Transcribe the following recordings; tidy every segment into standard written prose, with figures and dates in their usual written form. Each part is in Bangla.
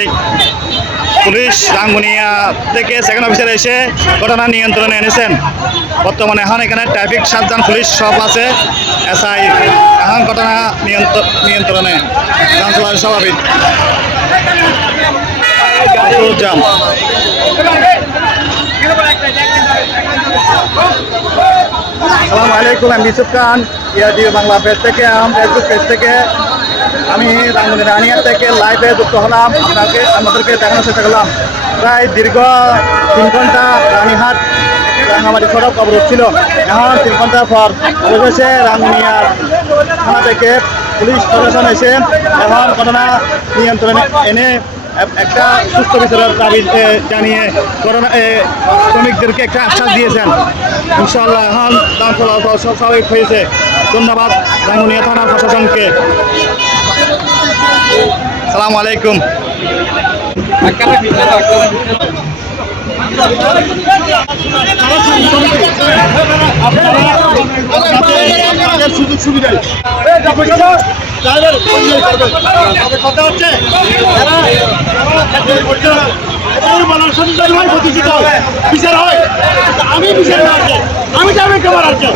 ট্রাফিক পুলিশ রাঙ্গুনিয়া থেকে সেকেন্ড অফিসার এসে ঘটনা নিয়ন্ত্রণে এনেছেন। বর্তমানে এখন এখানে ট্রাফিক 7 জন পুলিশ সব আছে, এসআই এখন ঘটনা নিয়ন্ত্রণে যান চলাচল স্বাভাবিক। জাম আসসালামু আলাইকুম, আমি ইউসুফ খান, ইয়াজি বাংলা পেজ থেকে, ফেসবুক পেজ থেকে আমি রাঙ্গুনিয়া থেকে লাইভে যুক্ত হলাম। আমাদেরকে দেখানোর চেষ্টা করলাম। প্রায় দীর্ঘ 3 ঘন্টা রানীহাট রাঙামাটি সড়ক অবরোধ ছিল। এখন 3 ঘন্টা পর অবশেষে রাঙ্গুনিয়া থানা থেকে পুলিশ প্রশাসন এসে এখন ঘটনা নিয়ন্ত্রণে এনে একটা সুস্থ বিচারের দাবি জানিয়ে শ্রমিকদেরকে একটা আশ্বাস দিয়েছেন। ইনশাআল্লাহ এখন যান চলাচল স্বাভাবিক হয়েছে। ধন্যবাদ রাঙ্গুনিয়া থানার প্রশাসনকে। আসসালামু আলাইকুম। সুযোগ সুবিধা কথা হচ্ছে বিচার হয়, আমি বিচার না আসছে, আমি যাবে কেমন আসছে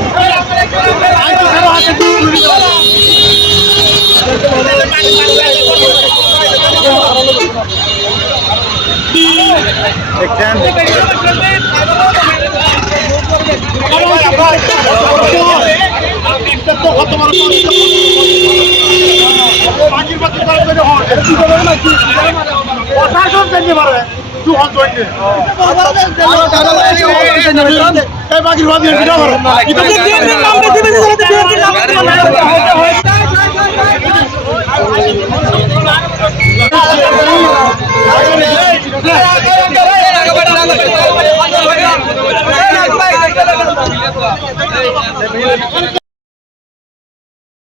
দেখছেন।